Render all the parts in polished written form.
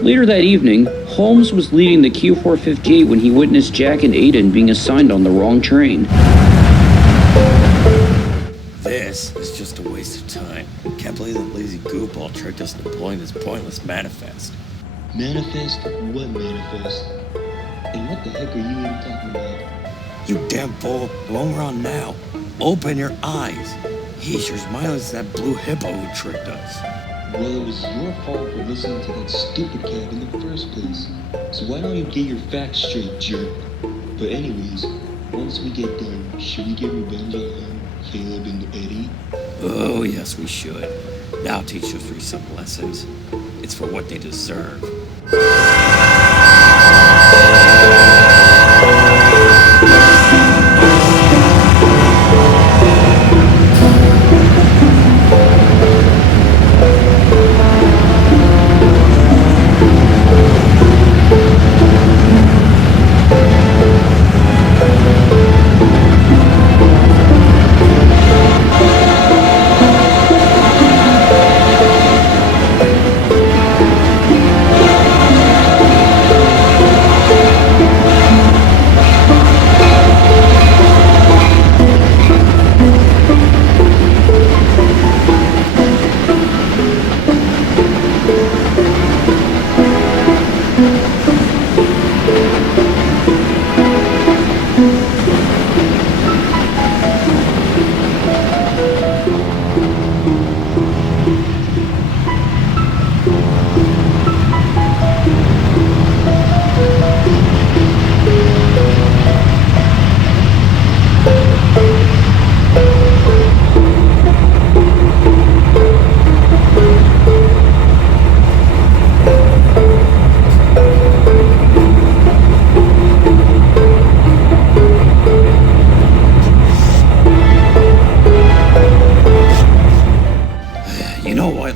Later that evening, Holmes was leaving the Q458 when he witnessed Jack and Aiden being assigned on the wrong train. This is just a waste of time. Can't believe that lazy goofball tricked us into pulling this pointless manifest. Manifest? What manifest? And what the heck are you even talking about? You damn fool, the one we're on now. Open your eyes. He's your mindless that blue hippo who tricked us. Well, it was your fault for listening to that stupid cat in the first place. So why don't you get your facts straight, jerk? But anyways, once we get done, should we get revenge on him, Caleb and Eddie? Oh, yes, we should. Now teach those three some lessons. It's for what they deserve.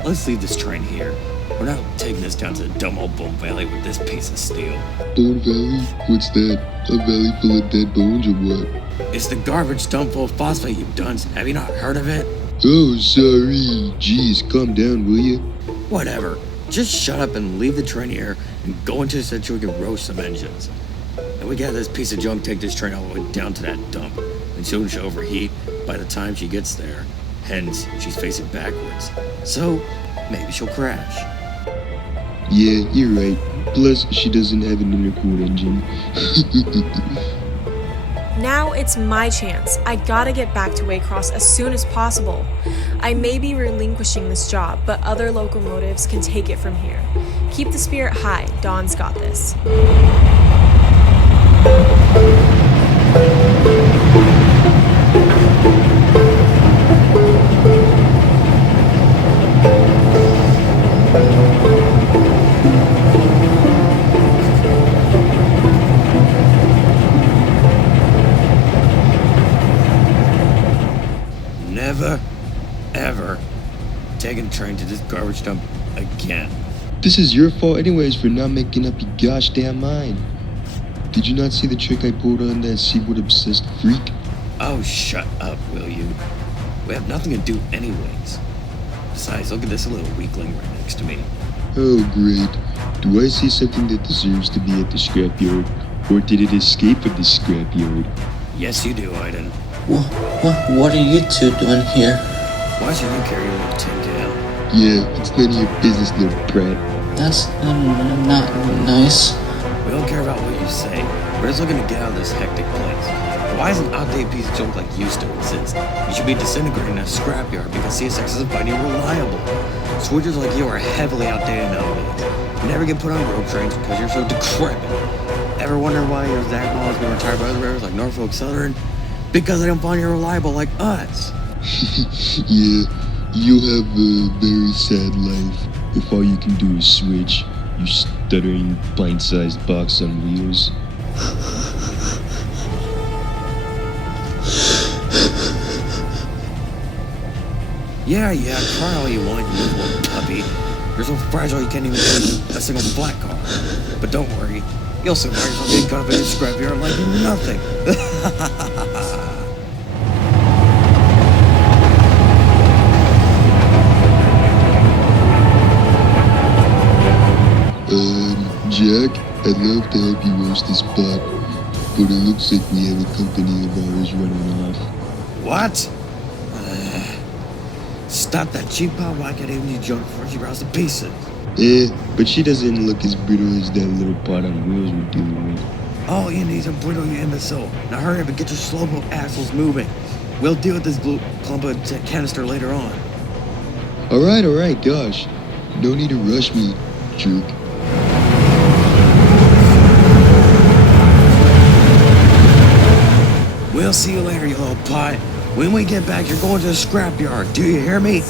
Let's leave this train here. We're not taking this down to the dumb old Bone Valley with this piece of steel. Bone Valley? What's that? A valley full of dead bones or what? It's the garbage dump full of phosphate, you dunce. Have you not heard of it? Oh, sorry. Jeez, calm down, will you? Whatever. Just shut up and leave the train here and go into the city so we can roast some engines. And we got this piece of junk take this train all the way down to that dump. And soon she'll overheat by the time she gets there. Hence, she's facing backwards. So, maybe she'll crash. Yeah, you're right. Plus, she doesn't have an intercooled engine. Now it's my chance. I gotta get back to Waycross as soon as possible. I may be relinquishing this job, but other locomotives can take it from here. Keep the spirit high. Dawn's got this. Never, ever taking a train to this garbage dump again. This is your fault anyways for not making up your gosh damn mind. Did you not see the trick I pulled on that seaboard-obsessed freak? Oh, shut up, will you? We have nothing to do anyways. Besides, look at this little weakling right next to me. Oh, great. Do I see something that deserves to be at the scrapyard? Or did it escape from the scrapyard? Yes, you do, Aiden. What are you two doing here? Why should you carry a little tin can? Yeah, it's none of your business, little brat. That's not nice. We don't care about what you say. We're just looking to get out of this hectic place. Why is an outdated piece of junk like you still exist? You should be disintegrating in a scrapyard because CSX isn't finding you reliable. Switchers like you are heavily outdated nowadays. You never get put on road trains because you're so decrepit. Ever wonder why your Zach Mall has been retired by other railroads like Norfolk Southern? Because they don't find you reliable like us. Yeah, you'll have a very sad life if all you can do is switch, you stuttering pint-sized box on wheels. Yeah, cry all you want, you little puppy. You're so fragile you can't even do a single flat car. But don't worry, you'll survive from being caught up in a scrapyard like nothing. Jack, I'd love to help you roast this pup, but it looks like we have a company of ours running off. What? Stop that cheap pot while I get even junk before she roused to pieces. But she doesn't look as brittle as that little pot on wheels we're dealing with. All you need is a brittle, you imbecile. Now hurry up and get your slowpoke axles moving. We'll deal with this blue clump of canister later on. Alright, gosh. No need to rush me, jerk. We'll see you later, you little pot. When we get back, you're going to the scrapyard. Do you hear me?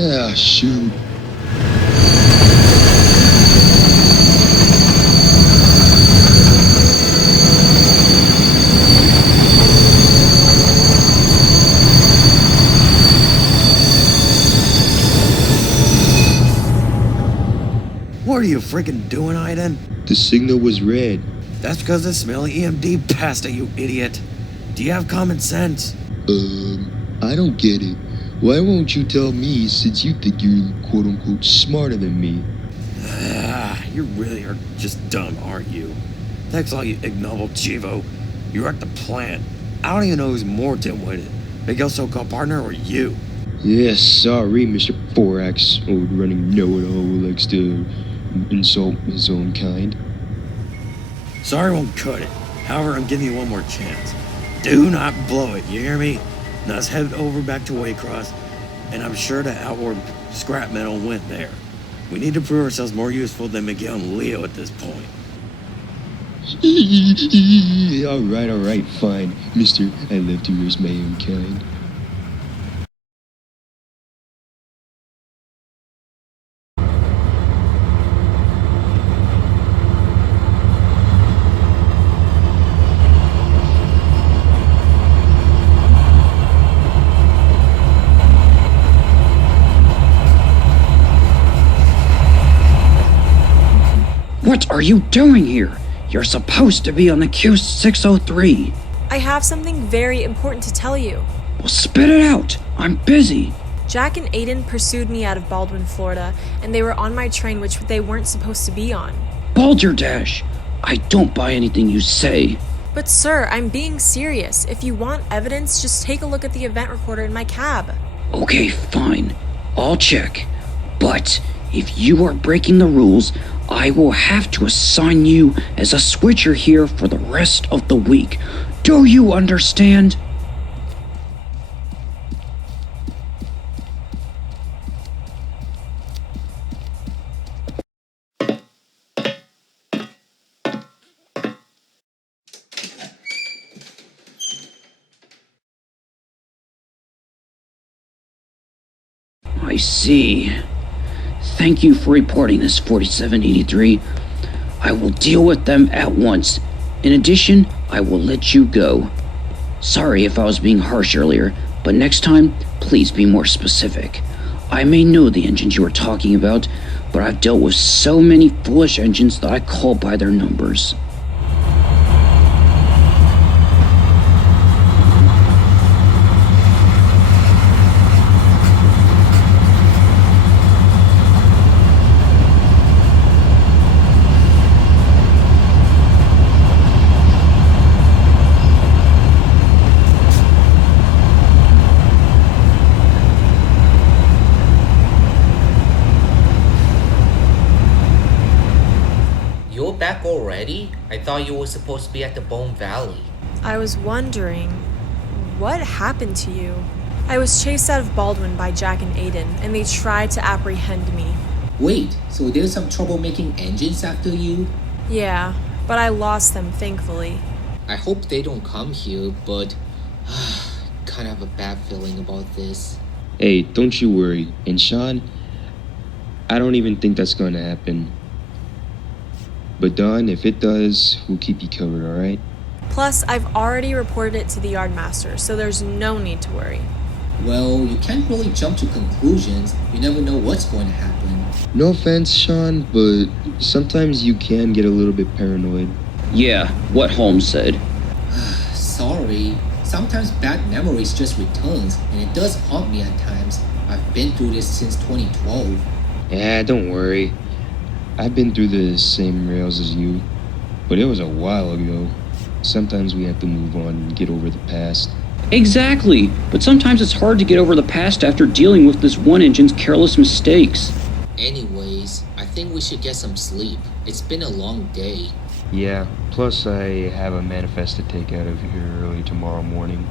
Ah, shoot. What are you freaking doing, Aiden? The signal was red. That's because the smelly EMD passed it, you idiot. Do you have common sense? I don't get it. Why won't you tell me since you think you're quote-unquote smarter than me? You really are just dumb, aren't you? Thanks all you ignoble Chivo. You wrecked the plant. I don't even know who's more dim-witted. Miguel's so-called partner or you? Yes, sorry, Mr. Forax, old running know-it-all who likes to insult his own kind. Sorry won't cut it. However, I'm giving you one more chance. Do not blow it, you hear me? Now let's head over back to Waycross, and I'm sure that outward scrap metal went there. We need to prove ourselves more useful than Miguel and Leo at this point. Alright, fine. Mister, I love to roast my own kind. What are you doing here? You're supposed to be on the Q603. I have something very important to tell you. Well, spit it out. I'm busy. Jack and Aiden pursued me out of Baldwin, Florida, and they were on my train, which they weren't supposed to be on. Balderdash, I don't buy anything you say. But sir, I'm being serious. If you want evidence, just take a look at the event recorder in my cab. Okay, fine. I'll check. But if you are breaking the rules, I will have to assign you as a switcher here for the rest of the week. Do you understand? I see. Thank you for reporting this, 4783. I will deal with them at once. In addition, I will let you go. Sorry if I was being harsh earlier, but next time, please be more specific. I may know the engines you are talking about, but I've dealt with so many foolish engines that I call by their numbers. thought you were supposed to be at the Bone Valley. I was wondering, what happened to you? I was chased out of Baldwin by Jack and Aiden, and they tried to apprehend me. Wait, so there's some troublemaking engines after you? Yeah, but I lost them, thankfully. I hope they don't come here, but kind of have a bad feeling about this. Hey, don't you worry. And Sean, I don't even think that's gonna happen. But Don, if it does, we'll keep you covered, alright? Plus, I've already reported it to the Yardmaster, so there's no need to worry. Well, you can't really jump to conclusions. You never know what's going to happen. No offense, Sean, but sometimes you can get a little bit paranoid. Yeah, what Holmes said. Sorry. Sometimes bad memories just returns, and it does haunt me at times. I've been through this since 2012. Yeah, don't worry. I've been through the same rails as you, but it was a while ago. Sometimes we have to move on and get over the past. Exactly, but sometimes it's hard to get over the past after dealing with this one engine's careless mistakes. Anyways, I think we should get some sleep. It's been a long day. Yeah, plus I have a manifest to take out of here early tomorrow morning.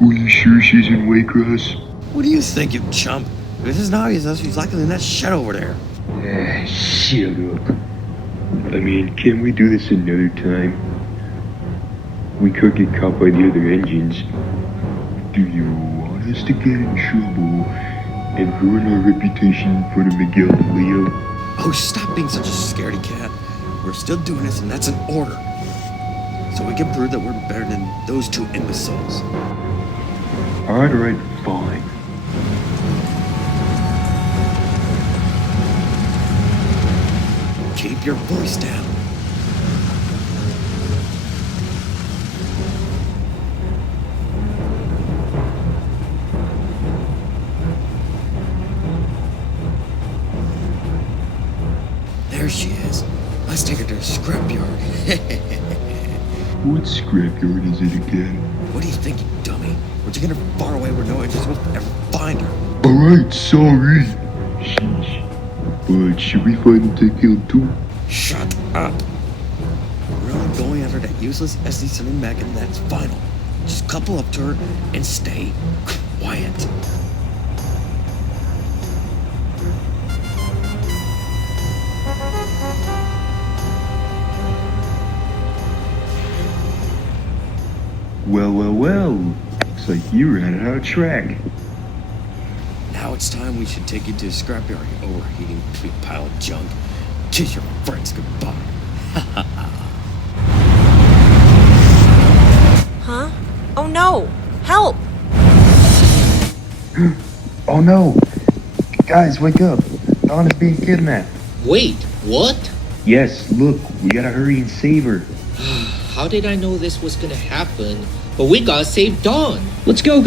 Are you sure she's in Waycross? What do you think, you chump? If this is obvious, she's likely in that shed over there. Shut up. I mean, can we do this another time? We could get caught by the other engines. Do you want us to get in trouble and ruin our reputation in front of Miguel and Leo? Oh, stop being such a scaredy cat. We're still doing this, and that's an order. So we can prove that we're better than those two imbeciles. Alright, fine. Keep your voice down. There she is. Let's take her to the scrapyard. What scrapyard is it again? What do you think, you dummy? We're taking her far away where no engines will ever find her. Alright, sorry. Sheesh. But should we find the tech killed too? Shut up. We're only going after that useless SD7 mech, and that's final. Just couple up to her and stay quiet. Well. Looks like you ran out of track. Now it's time we should take you to the scrapyard, you overheating big pile of junk. Kiss your friends goodbye. Huh? Oh no! Help! Oh no! Guys, wake up! Dawn is being kidnapped. Wait, what? Yes, look, we gotta hurry and save her. How did I know this was gonna happen? But we gotta save Dawn. Let's go.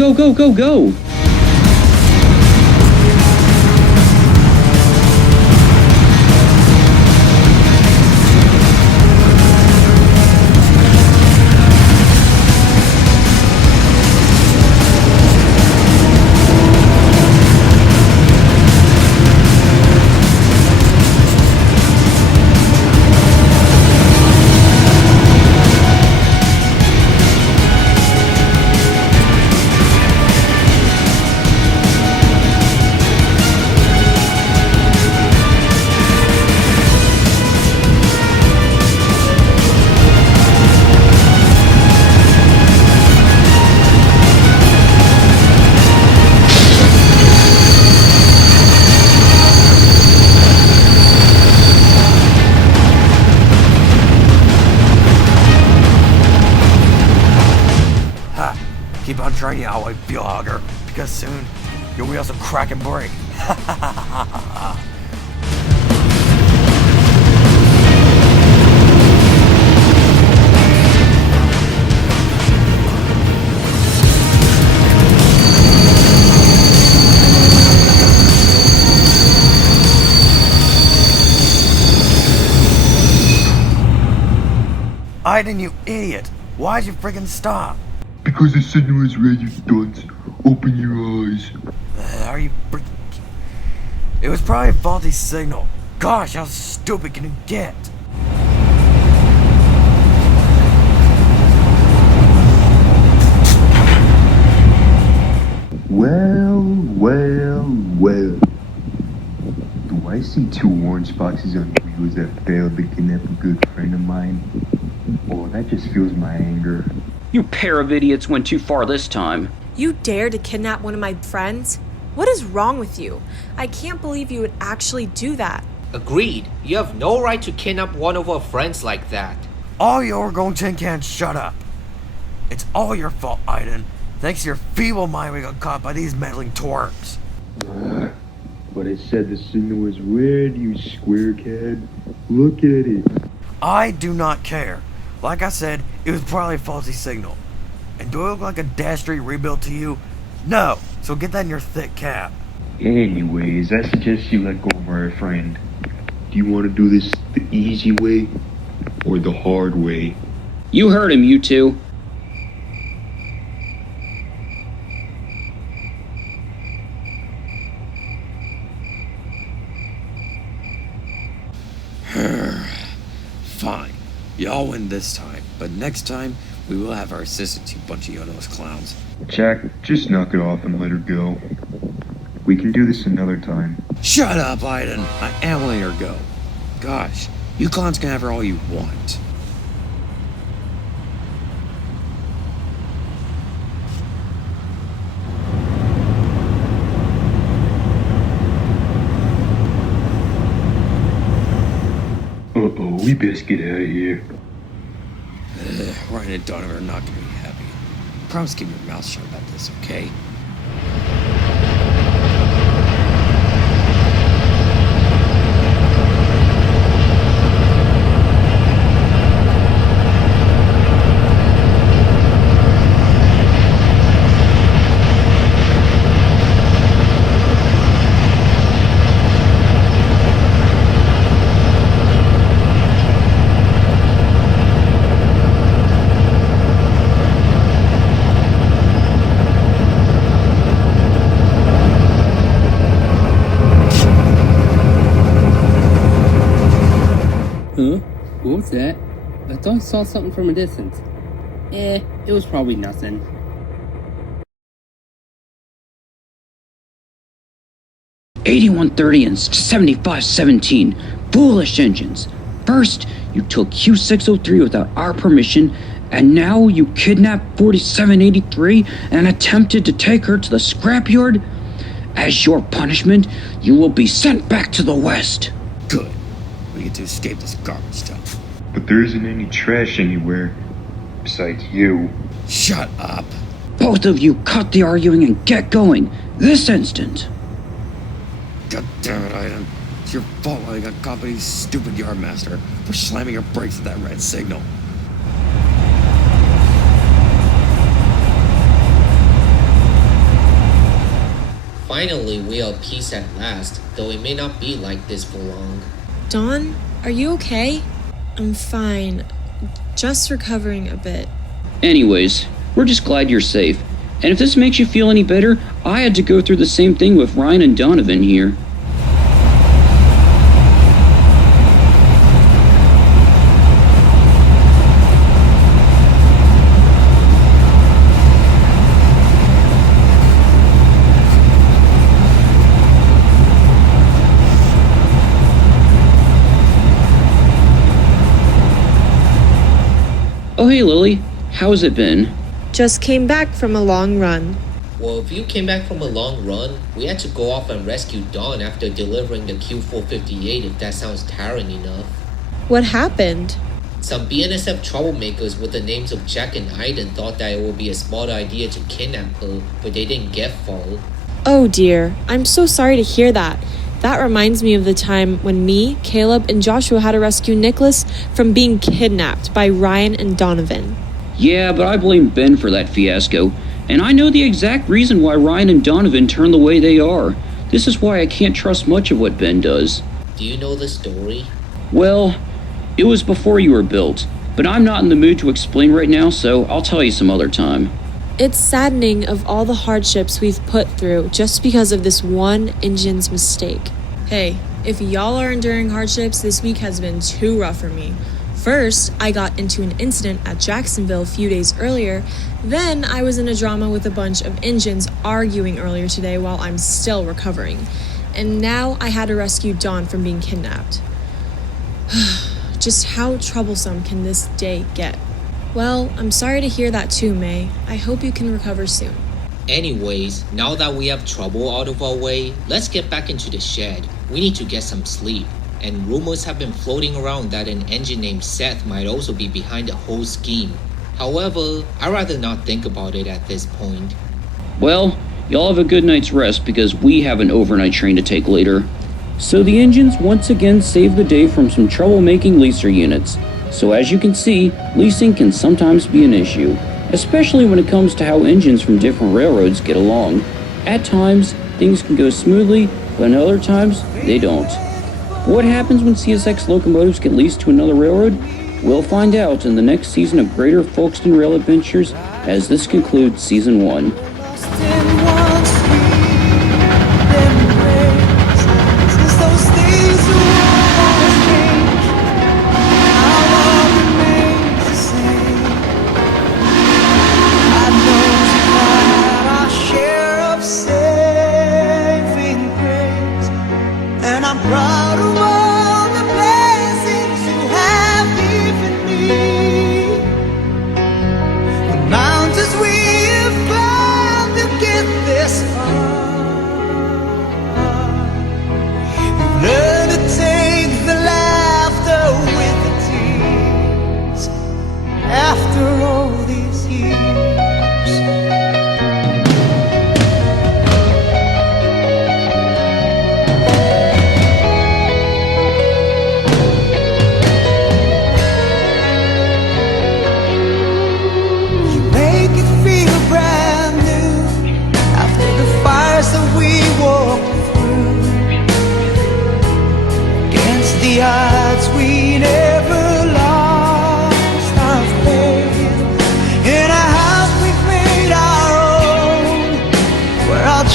Keep on trying out, biohugger, because soon your wheels will crack and break. Aiden, you idiot! Why'd you friggin' stop? Because the signal is red, you dunce. Open your eyes. Are you It was probably a faulty signal. Gosh, how stupid can you get? Well. Do I see two orange boxes on wheels that failed to kidnap a good friend of mine? Oh, that just fuels my anger. You pair of idiots went too far this time. You dare to kidnap one of my friends? What is wrong with you? I can't believe you would actually do that. Agreed. You have no right to kidnap one of our friends like that. All your going tin cans, shut up. It's all your fault, Aiden. Thanks to your feeble mind, we got caught by these meddling twerps. But it said the signal was red, you square cad. Look at it. I do not care. Like I said, it was probably a faulty signal. And do I look like a dash street rebuilt to you? No. So get that in your thick cap. Anyways, I suggest you let go of our friend. Do you want to do this the easy way or the hard way? You heard him, you two. Fine. Y'all win this time. But next time, we will have our assistants, you bunch of yo-nos clowns. Jack, just knock it off and let her go. We can do this another time. Shut up, Aiden. I am letting her go. Gosh, you clowns can have her all you want. Uh-oh, we best get out of here. Ryan and Donovan are not going to be happy. Promise keep your mouth shut about this, okay? Huh? What was that? I thought I saw something from a distance. It was probably nothing. $81.30 and $75.17. Foolish engines. First, you took Q603 without our permission, and now you kidnapped 4783 and attempted to take her to the scrapyard? As your punishment, you will be sent back to the West. Good. We get to escape this garbage dump. But there isn't any trash anywhere. Besides you. Shut up. Both of you cut the arguing and get going. This instant. God damn it, Aiden. It's your fault when I got caught by this stupid yardmaster for slamming your brakes at that red signal. Finally, we are at peace at last, though it may not be like this for long. Dawn, are you okay? I'm fine. Just recovering a bit. Anyways, we're just glad you're safe. And if this makes you feel any better, I had to go through the same thing with Ryan and Donovan here. Oh hey Lily, how's it been? Just came back from a long run. Well, if you came back from a long run, we had to go off and rescue Dawn after delivering the Q458, if that sounds tiring enough. What happened? Some BNSF troublemakers with the names of Jack and Aiden thought that it would be a smart idea to kidnap her, but they didn't get far. Oh dear, I'm so sorry to hear that. That reminds me of the time when me, Caleb, and Joshua had to rescue Nicholas from being kidnapped by Ryan and Donovan. Yeah, but I blame Ben for that fiasco, and I know the exact reason why Ryan and Donovan turn the way they are. This is why I can't trust much of what Ben does. Do you know the story? Well, it was before you were built. but I'm not in the mood to explain right now, so I'll tell you some other time. It's saddening of all the hardships we've put through just because of this one engine's mistake. Hey, if y'all are enduring hardships, this week has been too rough for me. First, I got into an incident at Jacksonville a few days earlier. Then I was in a drama with a bunch of engines arguing earlier today while I'm still recovering. And now I had to rescue Dawn from being kidnapped. Just how troublesome can this day get? Well, I'm sorry to hear that too, May. I hope you can recover soon. Anyways, now that we have trouble out of our way, let's get back into the shed. We need to get some sleep. And rumors have been floating around that an engine named Seth might also be behind the whole scheme. However, I'd rather not think about it at this point. Well, y'all have a good night's rest because we have an overnight train to take later. So the engines once again saved the day from some troublemaking leaser units. So as you can see, leasing can sometimes be an issue, especially when it comes to how engines from different railroads get along. At times, things can go smoothly, but at other times, they don't. What happens when CSX locomotives get leased to another railroad? We'll find out in the next season of Greater Folkston Rail Adventures as this concludes Season 1.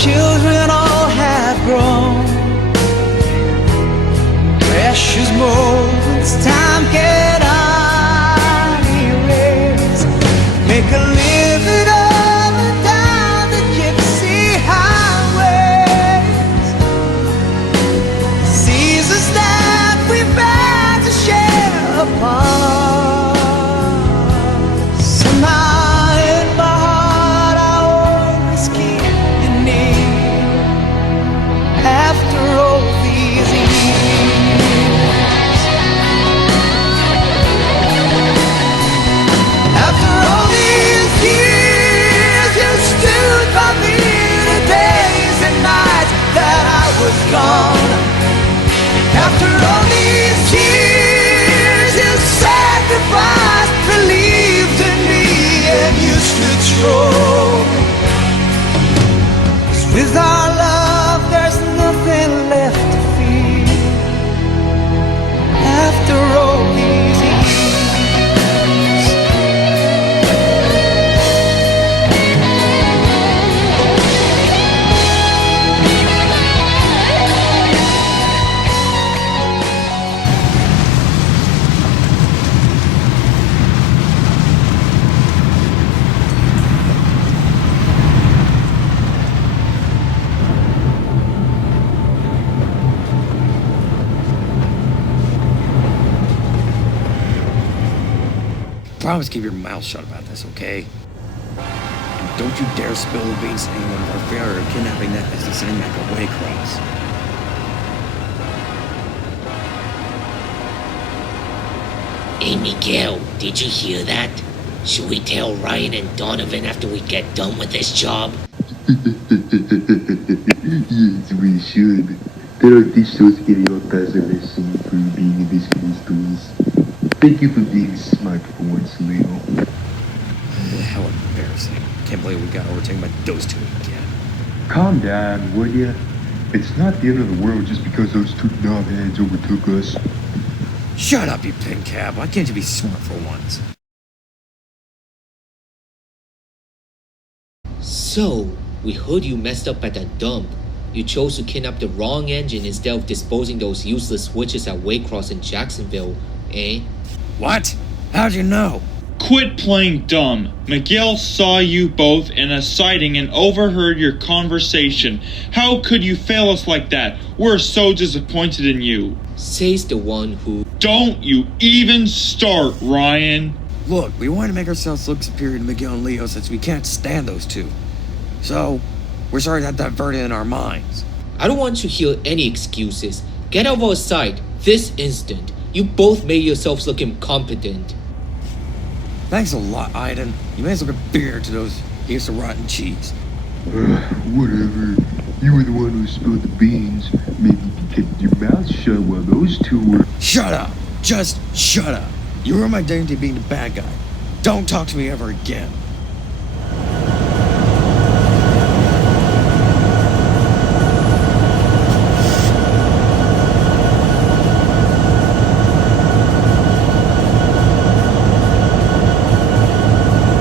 Children all have grown. Precious moments time cannot erase. Make a living up and down the gypsy highways. Seasons that we've had to share apart. Somehow in my heart I always keep you near. After all these years, after all these years, you stood by me the days and nights that I was gone. After all these years, you sacrificed, believed in me, and you stood strong. 'Cause with our love, there's nothing left to fear. After all these years. Promise keep your mouth shut about this, okay? And don't you dare spill the beans to anyone of our failure of kidnapping that SSN away across. Hey Miguel, did you hear that? Should we tell Ryan and Donovan after we get done with this job? Yes, we should. Pero estos idiotas a lesson for being invisible to us. Thank you for being smart for once, Leo. How embarrassing. Can't believe we got overtaken by those two again. Calm down, would ya? It's not the end of the world just because those two knobheads overtook us. Shut up, you pin cap. Why can't you be smart for once? So, we heard you messed up at that dump. You chose to kidnap the wrong engine instead of disposing those useless switches at Waycross in Jacksonville, eh? What? How'd you know? Quit playing dumb. Miguel saw you both in a sighting and overheard your conversation. How could you fail us like that? We're so disappointed in you. Says the one who... Don't you even start, Ryan. Look, we want to make ourselves look superior to Miguel and Leo since we can't stand those two. So, we're sorry that diverted in our minds. I don't want to hear any excuses. Get out of our sight, this instant. You both made yourselves look incompetent. Thanks a lot, Aiden. You may as well get beer to those here's some rotten cheese. Whatever. You were the one who spilled the beans. Maybe you could keep your mouth shut while those two were... Shut up! Just shut up! You ruined my day into being the bad guy. Don't talk to me ever again.